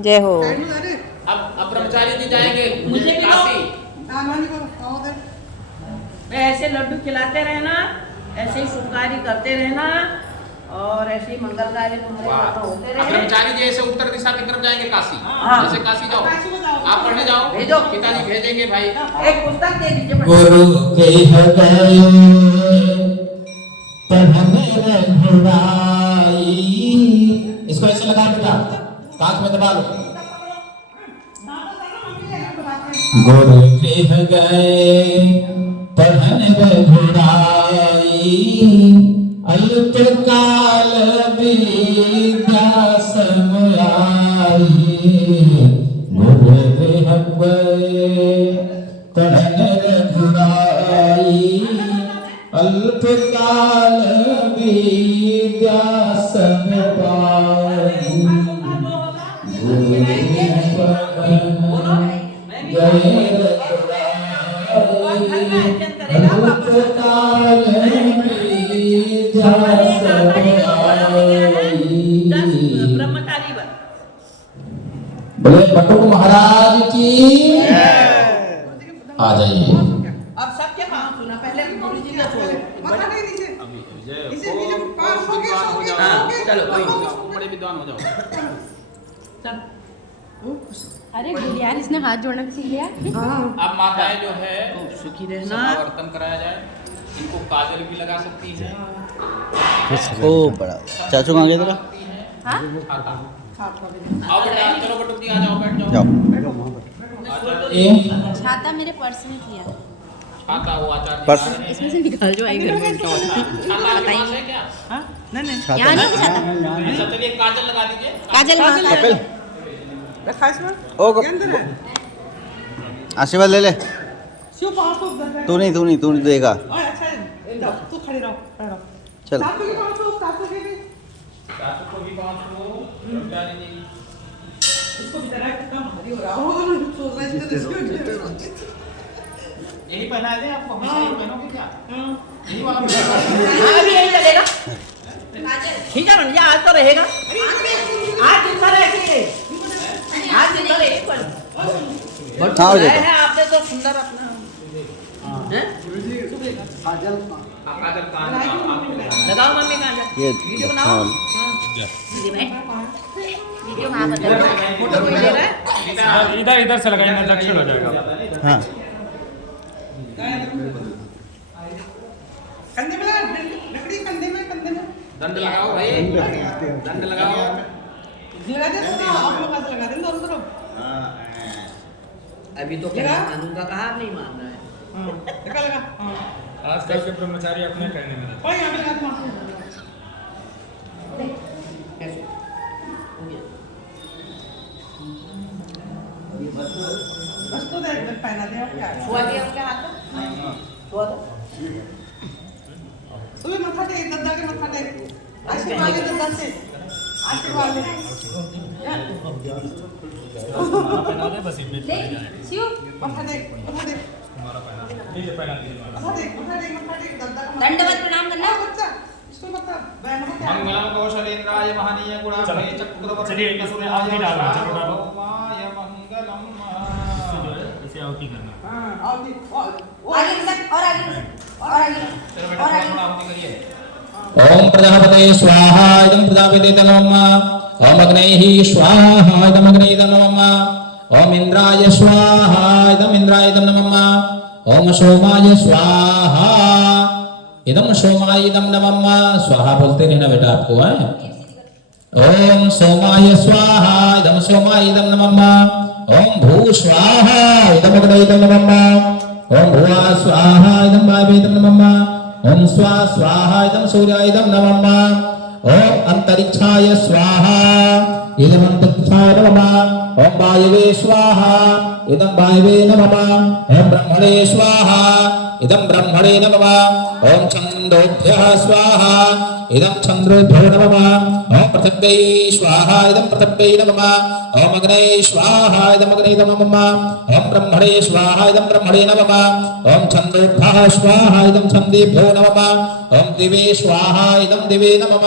जय हो। अब ब्रह्मचारी जी जाएंगे मुझे भी काशी। ऐसे लड्डू खिलाते रहना, ऐसे ही शुभ कार्य करते रहना और ऐसे ही मंगल कार्य होते रहे। ब्रह्मचारी जी ऐसे उत्तर दिशा की तरफ जाएंगे काशी। हाँ। जैसे काशी जाओ, आप पढ़ने जाओ, भेजो। पिताजी भेजेंगे भाई। एक पुस्तक दे दीजिए। गुरु के हृदय पढ़ने रघुराई। इसको ऐसे लगा बेटा, कांच में दबा लो। गुरु गृह गए पढ़न रघुराई, अल्पकाल विद्या समाई। गुरु गृह गए पढ़न रघुराई, अल्पकाल विद्या समाई। गुरु ब्रह्मचारी बन। बोले बटुक महाराज की आ जाइए। अब सबके काम सुना, पहले गुरु जी ने छोड़े। चलो कोई बड़े विद्वान हो जाओ। अरे यार इसने हाथ जोड़ना भी सीख लिया। अब माताएं जो है सुखी रहना। समावर्तन कराया जाए। इनको काजल भी लगा सकती है। खूब बड़ा चाचू कहाँ गए तेरा? हाँ? आओ बेटा, चलो बटुक जी आ जाओ, बैठ जाओ। छाता मेरे पर्स में किया। छाता वो आचार्य पर्स? इसमें से निकाल जो आएगा। छाता आपके पास है क्या? नहीं यहाँ नहीं छाता। अच्छा चलिए काजल लगा दीजिए। काजल कपिल रखा इसमें। ओ आशीर्वाद ले ले। तू नहीं देगा। तू खड़ी रहो। चल चाचू को भी 500 ब्रह्मचारी जी। इसको भी तरह का भारी हो रहा हो। यही पहना दे आपको। हमेशा यही पहनोगे क्या? यही वाला अभी यही चलेगा। खींचा ना, आज तो रहेगा। आज दिन भर ऐसे ही। आज दिन भर एक पर। हाँ हो है जाएगा। आपने तो सुंदर अपना हैं? आप काजल कहाँ लगाओ? लगाओ मम्मी काजल। ये वीडियो बनाओ। हाँ। दीदी भाई वीडियो वहाँ पर फोटो कोई ले रहा है? इधर से लगाएंगे दक्षिण हो जाएगा। हाँ कंधे में लकड़ी, कंधे में दंड लगाओ भाई, दंड लगाओ। लगा दे तो आप लोग आज लगा दें दोनों तरफ। अभी तो क्या कानून का कहा नहीं मान रहा है। लगा आजकल के ब्रह्मचारी अपने कहने में कोई यहाँ पे लगा दो। ऐसे हो गया। बस तो देख पहना दे। क्या छुआ दिया क्या हाथ में? छुआ दो। तू मत्था टेक, दद्दा के मत्था टेक। आशीर्वाद ले दद्दा से, आशीर्वाद ले। पहना दे बस इमेज पड़ जाए। शिव मत्था टेक, मत्था टेक। तुम्हारा पहना दीजिए। ये पहना दीजिए। मत्था टेक, मत्था टेक, मत्था टेक। दद्दा का दंडवत प्रणाम करना। बच्चा इसको मत्था बहन को क्या? मंगलम कौशलेन्द्राय महनीय गुणाभये चक्रवर्ती चलिए, इसमें आहुति डालना है, चलो डालो। भौमाय मंगलम। इसे आहुति करना। हां आगे आगे और आगे और आगे चलो बेटा और आगे। थोड़ा आहुति करिए। ओम प्रजापते स्वाहा इदं प्रजापते नमः। ओम अग्नेः स्वाहा इदं अग्नेः नमः। ओम इंद्राय स्वाहा इदं इंद्राय नमः। ओम सोमाय स्वाहा इदं सोमाय नमः। स्वाहा बोलते रहना बेटा आपको है। ओम सोमाय स्वाहा इदं सोमाय नमः। ओम भू स्वाहा इदं अग्नेः नमः। ओम भुवा स्वाहा इदं वायवे नमः। ओम स्वा स्वाहा इदं सूर्याय नमः। ओम अंतरिक्षाय स्वाहा इदं अंतरिक्षाय नमः। ओम वायवे स्वाहा इदं वायवे नमः। ओम ब्रह्मणे स्वाहा इदं ब्रह्मणे नमः। ओम छंदोभ्यः स्वाहा इदं छंद्रोभ्यो नमः। ओम पृथिव्यै स्वाहा इदं पृथिव्यै नमः। ओम अग्ने स्वाहा इदं अग्ने नमः। ओम ब्रह्मणे स्वाहा इदं ब्रह्मणे नमः। ओम छंदोभ्यः स्वाहा इदं छन्देभ्यो नमः। ओम दिवे स्वाहा इदं दिवे नमः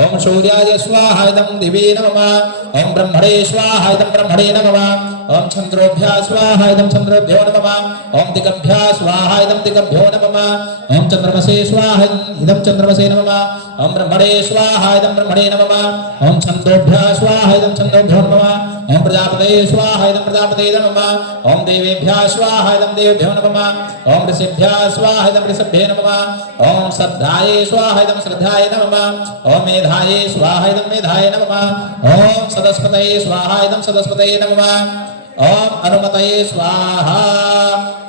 ओम सूर्याय स्वाहा इदं दिवे नमः ओम ब्रह्मणे स्वाहा इदं ब्रह्मणे नमः ओम चंद्रोभ्यः स्वाहा इदं चंद्रोभ्यो नमः ओम दिगभ्यः स्वाहा इदं दिगभ्यो नमः ओम चंद्रमसे स्वाहा इदं चंद्रमसे नमः ओम ब्रह्मणे स्वाहा इदं ब्रह्मणे नमः ओम छंदोभ्यः स्वाहा इदं छंदोभ्यो नमः ओम प्रजापतये स्वाहा इदं प्रजापतये नमः ओम देवेभ्यः स्वाहा इदं देवेभ्यो नमः ओम ऋषिभ्यः स्वाहा इदं ऋषिभ्ये नमः ओम श्रद्धाये स्वाहा इदं श्रद्धाये नमः ओम मेधाये स्वाहा इदं मेधाये नमः ओम सदस्पतये स्वाहा इदं सदस्पतये नमः ओम अनुमतये स्वाहा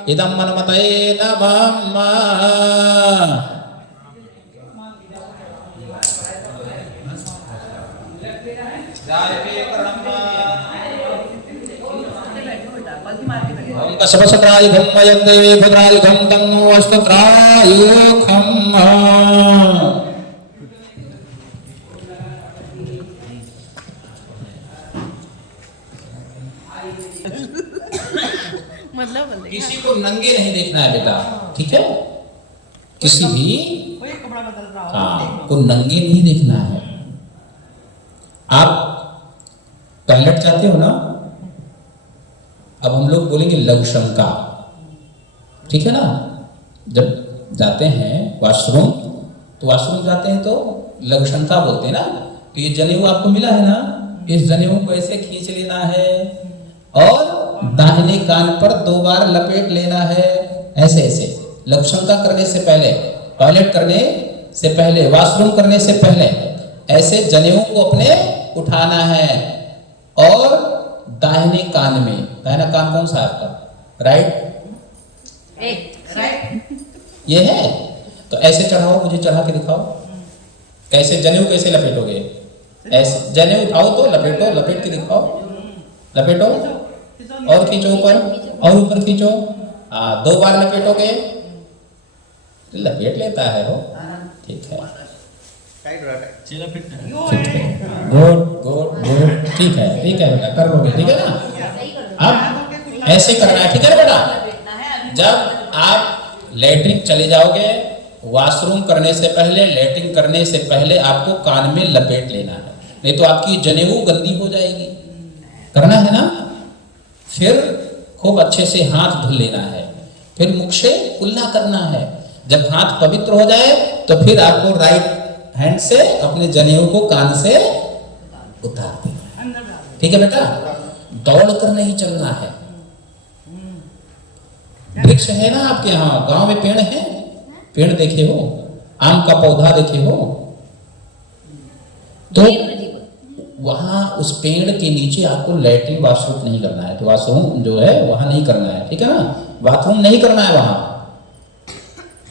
इदं अनुमतये नमः। ओम कशपसत्रायुधं वयं देवे भद्रायुधं तन्नो अस्तत्रायुधं। मतलब किसी को नंगे नहीं देखना है बेटा, ठीक है? किसी भी कोई कपड़ा बदल रहा हो को नंगे नहीं देखना है। आप टॉयलेट जाते हो ना, अब हम लोग बोलेंगे लघु शंका, ठीक है ना? जब जाते हैं वॉशरूम, तो वॉशरूम जाते हैं तो लघु शंका बोलते हैं ना। तो ये जनेऊ आपको मिला है ना, इस जनेऊ को ऐसे खींच लेना है और दाहिने कान पर 2 बार लपेट लेना है, ऐसे ऐसे। लघु शंका करने से पहले, टॉयलेट करने से पहले, वॉशरूम करने से पहले ऐसे जनेऊ को अपने उठाना है और दाहिने कान में, दाहिना कान कौन सा है आपका? राइट, राइट ये है। तो ऐसे चढ़ाओ, मुझे चढ़ा के दिखाओ कैसे जनेऊ कैसे लपेटोगे। ऐसे जनेऊ उठाओ तो लपेटो, लपेट के दिखाओ, लपेटो और खींचो ऊपर, और ऊपर खींचो। 2 बार लपेटोगे तो लपेट लेता है वो, ठीक है। चेहरा फिट है। गुड गुड गुड, ठीक है बेटा, कर लोगे, ठीक है ना? अब ऐसे करना है, ठीक है ना बेटा? जब आप लैट्रिन चले जाओगे, वॉशरूम करने से पहले, लैट्रिन करने से पहले आपको कान में लपेट लेना है, नहीं तो आपकी जनेऊ गंदी हो जाएगी। करना है ना? फिर खूब अच्छे से हाथ धुल लेना है, फिर मुख से कुल्ला करना है। जब हाथ पवित्र हो जाए तो फिर आपको राइट हैंड से अपने जनेऊ को कान से उतार देना है, ठीक है बेटा? दौड़ कर नहीं चलना है। वृक्ष है ना आपके यहाँ, गांव में पेड़ है, पेड़ देखे हो, आम का पौधा देखे हो, तो वहां उस पेड़ के नीचे आपको लैट्रिन वॉशरूम नहीं करना है। तो वॉशरूम जो है वहां नहीं करना है, ठीक है ना? बाथरूम नहीं करना है वहां,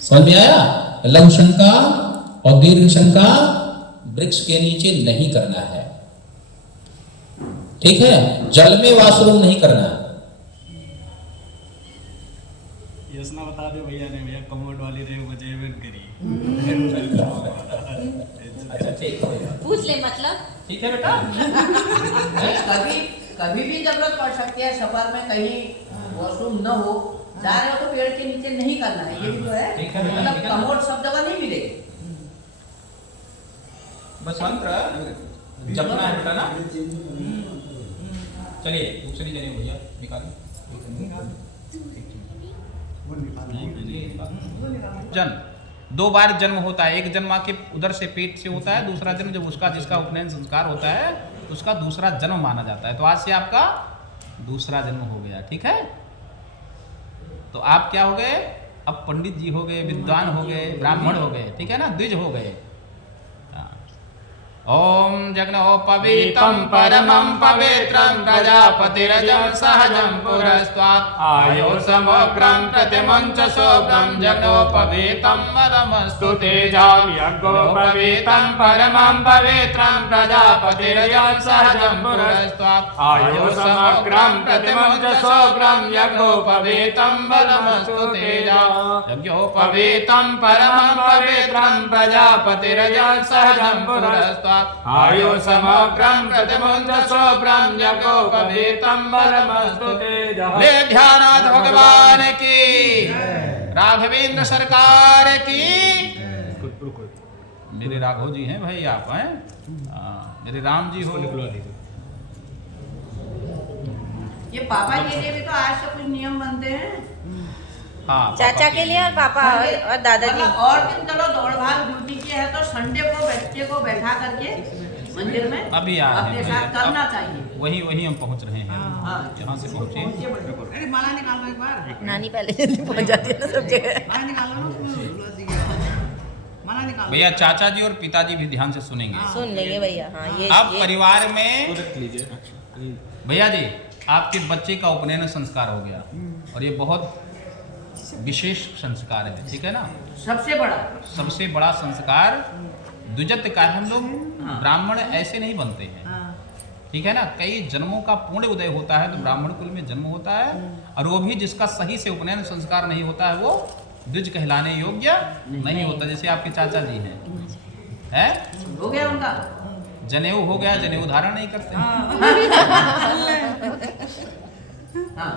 समझ में आया? लघु शंका और दीर्घ शंका वृक्ष के नीचे नहीं करना है, ठीक है? जल में वॉशरूम नहीं करना। यसना बता दो भैया ने, भैया कमोड वाली रे मुझे इवेंट करी। अच्छा ठीक है, पूछ ले मतलब। ठीक है बेटा। कभी कभी भी जरूरत पड़ सकती है, सफर में कहीं वॉशरूम न हो, जा रहे हो तो पेड़ के नीचे नहीं करना है, ये भी तो है। ठीक है बेटा, मतलब ठीक है। कमोड सब जगह नहीं मिलेगी। बस मंत्र जपना है बेटा ना। चलिए दूसरी जगह भैया निकालिए। जन्म 2 बार जन्म होता है। एक जन्म माँ के उधर से पेट से होता है, दूसरा जन्म जब उसका जिसका उपनयन संस्कार होता है उसका दूसरा जन्म माना जाता है। तो आज से आपका दूसरा जन्म हो गया, ठीक है? तो आप क्या हो गए? अब पंडित जी हो गए, विद्वान हो गए, ब्राह्मण हो गए, ठीक है ना? द्विज हो गए। ओम जग्नोपवीतं परमं पवित्रं प्रजापतिरजं सहजं पुरस्तात् आयो समग्रं प्रतिमं च शोभ्रं जग्नोपवीतं परमस्तु तेजां यज्ञोपवीतं परमं पवित्रं प्रजापतिरजं सहजं पुरस्तात् आयो समग्रं प्रतिमं च शोभ्रं यज्ञोपवीतं परमस्तु तेजां यज्ञोपवीतं परमं पवित्रं प्रजापतिरजं सहजं पुरस्तात् आयु समग्रं प्रतिमुञ्च शोभ्रं यज्ञोपवीतं परमस्तु तेजः। ले ध्यानाथ भगवान की, राघवेंद्र सरकार की। मेरे राघव जी हैं भाई, आप हैं मेरे राम जी हो। ये पापा के लिए भी तो आज से कुछ नियम बनते हैं। हाँ, चाचा के लिए और पापा और दादाजी। मतलब और दिन चलो दौड़ भाग ड्यूटी की है तो संडे को बच्चे को बैठा करके मंदिर में अभी आ रहे अपने हैं, साथ करना अब चाहिए। वही हम पहुंच रहे हैं, हाँ। जहाँ से पहुँचे। अरे माला निकालो एक बार। नानी पहले जल्दी पहुंच जाती है ना सब जगह। माला निकालो ना माला निकालो। भैया चाचा जी और पिताजी भी ध्यान से सुनेंगे। सुन लेंगे भैया। हाँ ये अब ये- परिवार में भैया जी आपके बच्चे का उपनयन संस्कार हो गया और ये बहुत विशेष संस्कार है, ठीक है ना। सबसे बड़ा संस्कार द्विजत का है। हम लोग ब्राह्मण ऐसे नहीं बनते हैं, ठीक है ना। कई जन्मों का पूर्ण उदय होता है तो ब्राह्मण कुल में जन्म होता है, और वो भी जिसका सही से उपनयन संस्कार नहीं होता है वो द्विज कहलाने योग्य नहीं होता। जैसे आपके चाचा जी हैं, हो गया उनका जनेऊ हो गया, जनेऊ धारण नहीं करते।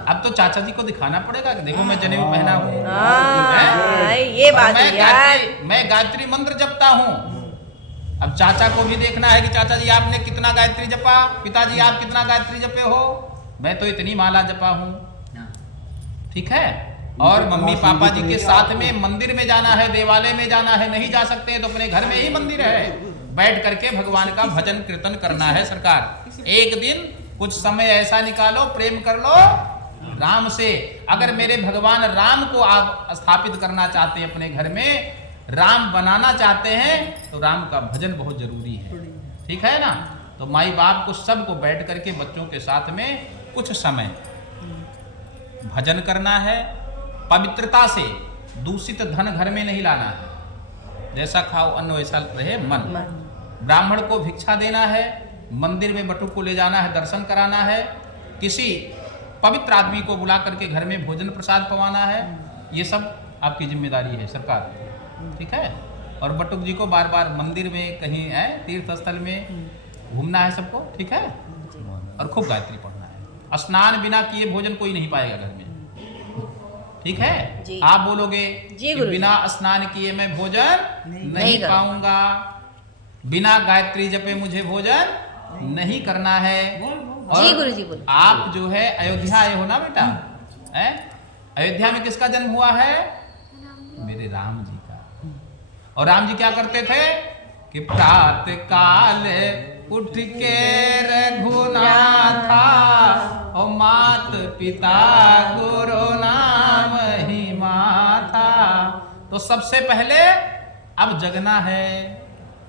अब तो चाचा जी को दिखाना पड़ेगा कि देखो मैं जनेऊ पहना हूँ। हाँ, ये बात है यार। मैं गायत्री मंत्र जपता हूँ। अब चाचा को भी देखना है कि चाचा जी आपने कितना गायत्री जपा, पिताजी आप कितना गायत्री जपे हो। मैं तो इतनी माला जपा हूँ, ठीक है। और मम्मी पापा जी के साथ में मंदिर में जाना है, देवालय में जाना है, नहीं जा सकते हैं तो अपने घर में ही मंदिर है, बैठ करके भगवान का भजन कीर्तन करना है। सरकार एक दिन कुछ समय ऐसा निकालो, प्रेम कर लो राम से। अगर मेरे भगवान राम को आप स्थापित करना चाहते हैं अपने घर में, राम बनाना चाहते हैं तो राम का भजन बहुत जरूरी है, ठीक है ना। तो माई बाप को सबको बैठ करके बच्चों के साथ में कुछ समय भजन करना है। पवित्रता से दूषित धन घर में नहीं लाना है। जैसा खाओ अन्न वैसा रहे मन। ब्राह्मण को भिक्षा देना है, मंदिर में बटुक को ले जाना है, दर्शन कराना है, किसी पवित्र आदमी को बुला करके घर में भोजन प्रसाद पवाना है। ये सब आपकी जिम्मेदारी है सरकार, ठीक है। और बटुक जी को बार बार मंदिर में कहीं है तीर्थ स्थल में घूमना है सबको, ठीक है। और खूब गायत्री पढ़ना है। स्नान बिना किए भोजन कोई नहीं पाएगा घर में, ठीक है। आप बोलोगे कि बिना स्नान किए मैं भोजन नहीं पाऊंगा, बिना गायत्री जपे मुझे भोजन नहीं करना है। और जी गुरुजी बोलो। आप जो है अयोध्या आए हो ना बेटा, है अयोध्या में किसका जन्म हुआ है? मेरे राम जी का। और राम जी क्या करते थे कि प्रातः काल उठ के रघुनाथा और मात पिता गुरु नाम ही माथा। तो सबसे पहले अब जगना है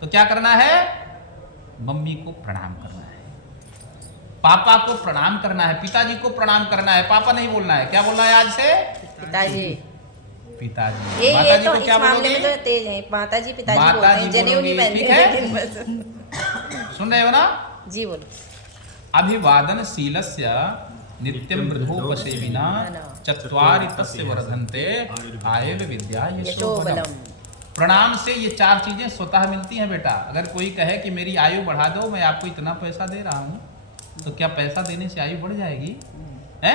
तो क्या करना है? मम्मी को प्रणाम करना है, पापा को प्रणाम करना है, पिताजी को प्रणाम करना है। पापा नहीं बोलना है, क्या बोलना है आज से? पिताजी। पिताजी। ये माताजी तो को क्या इस मामले में बोलोगे? तो तेज है। माताजी पिताजी बोलते माताजी हैं, जनेऊ नहीं बोलोगे, ठीक पहनते। सुन रहे हो ना? जी बोलो। अभिवादन शीलस्य नित्यं वृद्धोपसेविना चत्वारि तस्य वर्धन्ते आयुर् विद्या यशोबलम्। प्रणाम से ये चार चीजें स्वतः मिलती हैं बेटा। अगर कोई कहे कि मेरी आयु बढ़ा दो, मैं आपको इतना पैसा दे रहा हूँ, तो क्या पैसा देने से आयु बढ़ जाएगी? है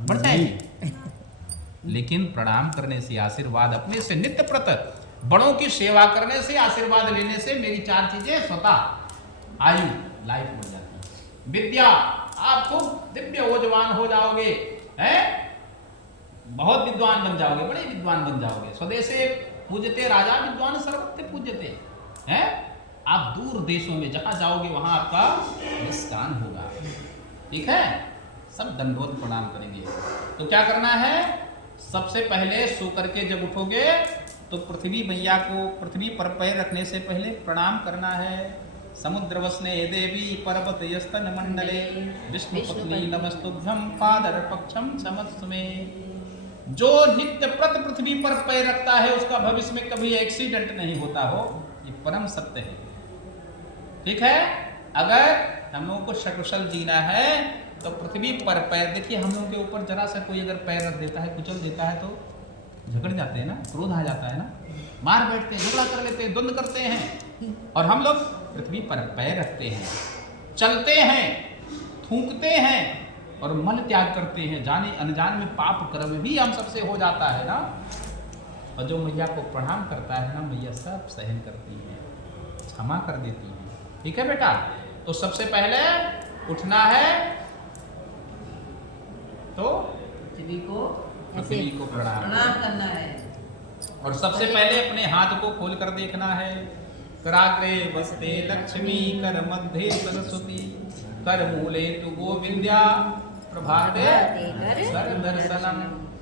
बढ़ जाएगी। लेकिन प्रणाम करने से, आशीर्वाद अपने से, नित्य प्रत बड़ों की सेवा करने से, आशीर्वाद लेने से मेरी चार चीजें स्वतः आयु लाइफ बढ़ जाती है। विद्या, आप खूब दिव्य ओजवान हो जाओगे, हैं बहुत विद्वान बन जाओगे, बड़े विद्वान बन जाओगे। स्वदेशे पूजते राजा विद्वान सर्वत्र पूजते, हैं आप दूर देशों में जहां जाओगे वहां आपका निष्कान होगा, ठीक है। सब दंडवत प्रणाम करेंगे। तो क्या करना है? सबसे पहले सो करके जब उठोगे तो पृथ्वी मैया को पृथ्वी पर पैर रखने से पहले प्रणाम करना है। समुद्र वसने देवी पर्वत यस्तन मंडले विष्णु पत्नी नमस्तुभ्यं पादर पक्षम समस्मे। जो नित्य प्रत पृथ्वी पर पैर रखता है उसका भविष्य में कभी एक्सीडेंट नहीं होता हो, ये परम सत्य है, ठीक है। अगर हम लोगों को सकुशल जीना है तो पृथ्वी पर पैर, देखिए हम लोगों के ऊपर जरा सा कोई अगर पैर रख देता है, कुचल देता है तो झगड़ जाते हैं ना, क्रोध आ जाता है ना, मार बैठते हैं, झगड़ा कर लेते हैं, द्वंद करते हैं। और हम लोग पृथ्वी पर पैर रखते हैं, चलते हैं, थूकते हैं और मल त्याग करते हैं, जाने अनजान में पाप कर्म भी हम सबसे हो जाता है ना। और जो मैया को प्रणाम करता है ना, मैया सब सहन करती है। क्षमा कर देती हैं। ठीक है बेटा, तो सबसे पहले उठना है तो पृथ्वी को पृथ्वी को प्रणाम प्रणाम करना है। और सबसे पहले अपने हाथ को खोल कर देखना है। कराग्रे वस्ते लक्ष्मी, कर मध्य सरस्वती, कर मूले तु गोविंद्या, प्रभाते सर दर्शनम।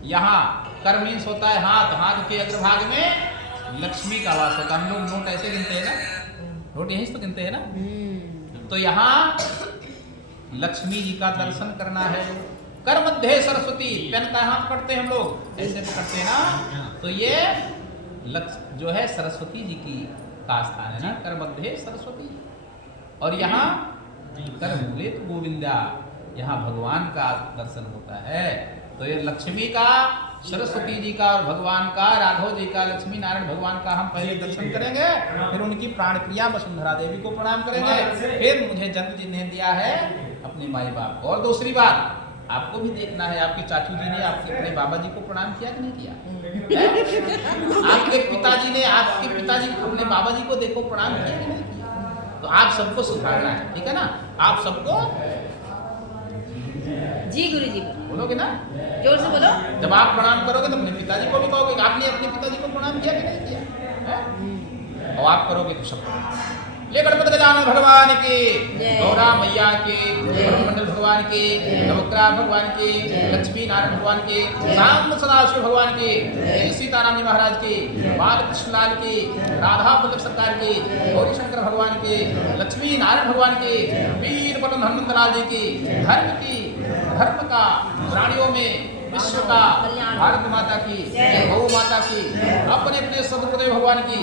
यहाँ कर मीन्स होता है हाथ, हाथ के अग्रभाग में लक्ष्मी का वास होता है। हम लोग नोट ऐसे गिनते हैं ना, नोट यहीं से तो गिनते हैं ना। तो यहाँ लक्ष्मी जी का दर्शन करना है। कर मध्य सरस्वती, पेन का हाथ पढ़ते हैं हम लोग, ऐसे पकड़ते हैं ना, तो ये जो है सरस्वती जी की का स्थान है ना, कर मध्य सरस्वती। और यहाँ कर मूले तो गोविंदा, यहाँ भगवान का दर्शन होता है। तो ये लक्ष्मी का, सरस्वती जी का और भगवान का, राघव जी का, लक्ष्मी नारायण भगवान का हम पहले दर्शन करेंगे, फिर उनकी प्राण प्रिया वसुंधरा देवी को प्रणाम करेंगे, फिर मुझे जन्म जिन्हें दिया है अपने माई बाप को। और दूसरी बात आपको भी देखना है, आपके चाचू जी ने आपके अपने बाबा जी को प्रणाम किया कि नहीं किया? आपके पिताजी ने आपके पिताजी को, अपने बाबा जी को देखो प्रणाम किया कि नहीं किया? तो आप सबको सुधारना है, ठीक है ना? आप सबको जी गुरुजी बोलोगे ना, जोर से बोलो। जब आप प्रणाम करोगे तो अपने पिताजी को भी कहोगे आपने अपने पिताजी को प्रणाम किया कि नहीं किया है? और आप करोगे तो सब करोगे। ये गणपति गजानन भगवान की, गौरा मैया की, मंडल भगवान की, नवग्रह भगवान की, लक्ष्मी नारायण भगवान की, राम सदाशिव भगवान की, सीताराम जी महाराज की, बालकृष्ण लाल की, राधा वल्लभ सरकार की, गौरी शंकर भगवान की, लक्ष्मी नारायण भगवान की, वीर पटन हनुमंत लाल जी की, धर्म का, प्राणियों में विश्व का, भारत माता की, गौ माता की, अपने अपने सदगुरुदेव भगवान की,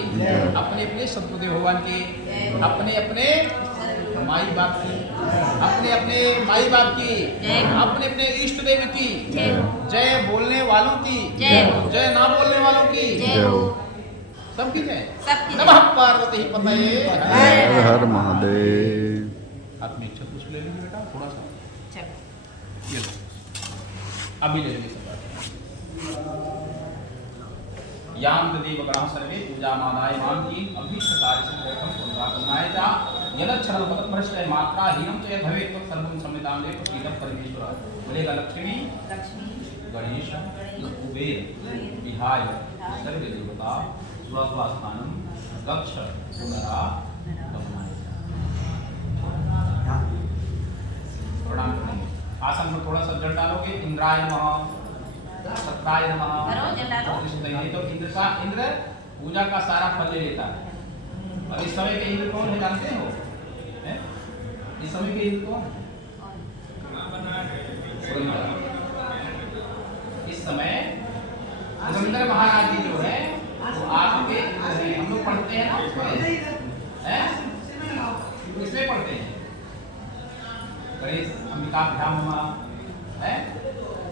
अपने अपने सदगुरुदेव भगवान की, अपने अपने माई बाप की, अपने अपने माई बाप की, अपने अपने इष्ट देव की, जय बोलने वालों की, जय ना बोलने वालों की, सबकी जय। नमः पार्वती पतये हर हर महादेव। आप में इच्छा कुछ ले लीजिए बेटा, थोड़ा सा ये लो। अभी ले लीजिए सब। याम तदेव ग्रह सर्वे पूजा मानाय मान की अभीष्टकार्य संकल्पम पुनरागमनाय चा यदक्षरम पदभ्रष्टय मात्रा हीनम च भवेत् तत् सर्वं संविदां देव श्रीधर परमेश्वर। बोलेगा लक्ष्मी गणेश कुबेर विहाय सर्वे देवता स्वस्वास्थानम गच्छ पुनरा गमनाय। प्रणाम करेंगे। आसन में थोड़ा सा जल डालोगे। इंद्राय नमः, सत्ताय नमः। नहीं तो इंद्र पूजा का सारा फल ले लेता है। और इस समय के इंद्र कौन है जानते हो? इस समय के इंद्र कौन? इस समय पुरंदर महाराज जी जो है वो आपके हम लोग पढ़ते हैं ना, इसमें पढ़ते हैं गणेश अंबिकाभ्याम नमः,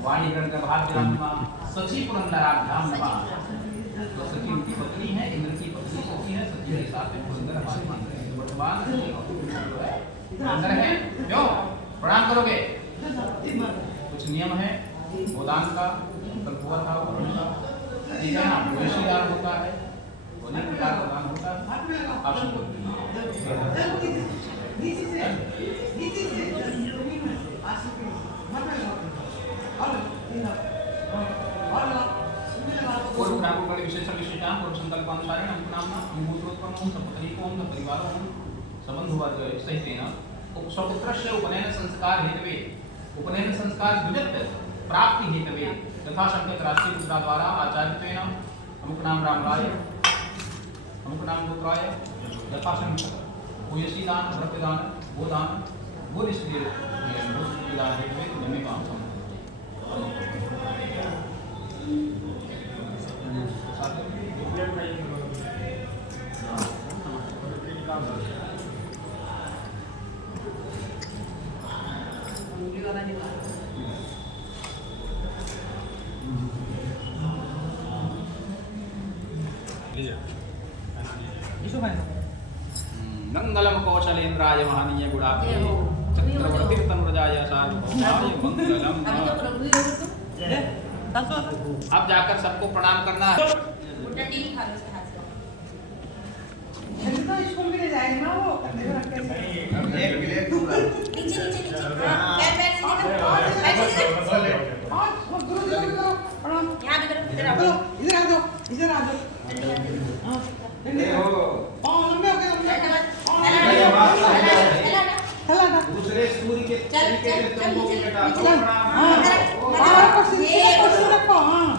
वाणी गणगभाभ्याम नमः, सची पुरंदराभ्याम नमः। तो सची उनकी पत्नी है, इंद्र की पत्नी सची है, सची के साथ में पुरंदर वर्तमान अंदर है। क्यों प्रणाम करोगे? कुछ नियम है गोदान का, कल हुआ था ठीक है ना, वैसे दान होता है, होने के बाद दान होता है। आप सबको विशेष विशेषां और संकल्पानुसारेण अंकुनाम्ना अंगूत्रोत्पन्नं सपत्नीकों परिवारों संबंधवाद सहितेन स्वपुत्रस्य उपनयन संस्कार हेतवे उपनयन संस्कार विदत् प्राप्ति हेतवे तथा संकेत राष्ट्रीय मुद्रा द्वारा आचार्यत्वेन अमुकनाम रामराय अमुकनाम गोत्राय यथा संकेत भूयसीदान व्रतदान गोदान गोनिष्ठिय गोदान हेतवे नियमे काम मंगलम कौशलेन्द्राय महानीय गुणाब्धे चक्रवर्ती तनुजाय सार्वभौमाय मंगलम। अब जाकर सबको प्रणाम करना है। जाएगी ना वो कंधे पे रख के। नीचे नीचे नीचे हाँ बैठ बैठ सीधे कर हाँ, वो गुरुजी को भी करो, प्रणाम। यहाँ भी करो इधर आओ चलो, इधर आ जाओ, इधर आ जाओ। हाँ, डंडी करो। पाँव लंबे हो गए, लंबे हो गए। पाँव लंबे हो गए। हिला ना। दूसरे सूर्य के चल तरीके चल से चल तुमको नीचे बेटा नीचे हाँ, हाँ हाँ, रखो, सीधे रखो, हाँ।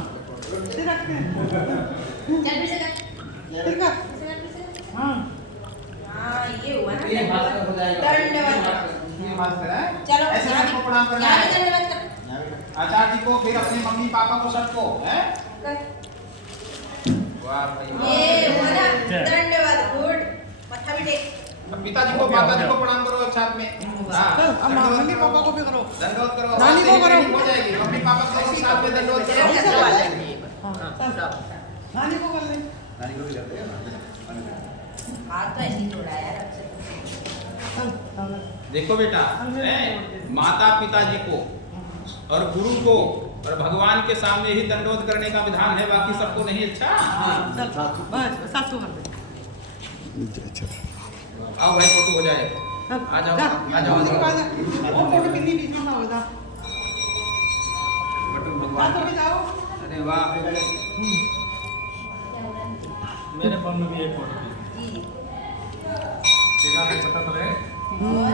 सीधे रख के। चल फिर से कर फिर कर। फिर से कर हाँ। हाँ ये हुआ ना ये भास्कर हो जाएगा। दंडवत ये भास्कर है। चलो ऐसे सबको प्रणाम करना यहाँ भी है। दंडवत कर आचार्य जी को, फिर अपने मम्मी पापा को, सबको है। कर वाह भाई वाह। ये हुआ ना दंडवत गुड मत्था भी टेक अब पिताजी को माताजी को प्रणाम करो एक साथ में। हाँ, चल, अब दंडवत मम्मी करो। पापा को भी करो। दंडवत करो। नानी को करो। हो जाएगी। मम्मी पापा को एक साथ में दंडवत करो। हाँ, चल। नानी को कर ले। नानी को भी करते हैं। हाथ तो ऐसे ही जोड़ा यार अब से चल, चल। देखो बेटा, माता पिताजी को और गुरु को और भगवान के सामने ही दंडवत करने का विधान है, बाकी सबको नहीं। अच्छा चल, बस, सासू कर दे। आओ भाई, फोटो हो जाए। आ जाओ जा, आ जाओ आ गुरुजी को आ जाओ। जा। वो फोटो कितनी बीच में ना हो जा। हाथों में जाओ। अरे वाह, मेरे फोन में भी एक फोटो जी तेरा नहीं पता तो है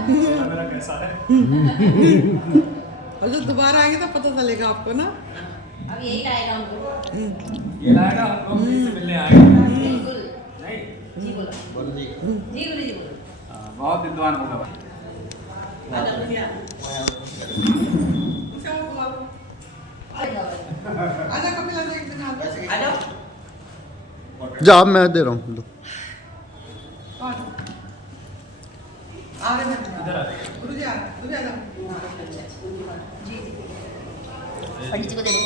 तेरा मेरा कैसा है। और जो दोबारा आएंगे तो पता चलेगा आपको ना। अब यही लाएगा हमको ये लाएगा हम लोग से मिलने आएंगे। बिल्कुल नहीं जी बोलो बोलो जी। जी गुरु जी बोलो बहुत विद्वान होगा भाई। उसे वो बुलाओ। आ जाओ आजा कपिल, आजा एक दिन आ जाओ जा मैं दे रहा हूँ दो। आ रहे हैं। इधर आ गुरुजी आ रहे हैं, गुरुजी आ जाओ। जी पंडित जी को दे दो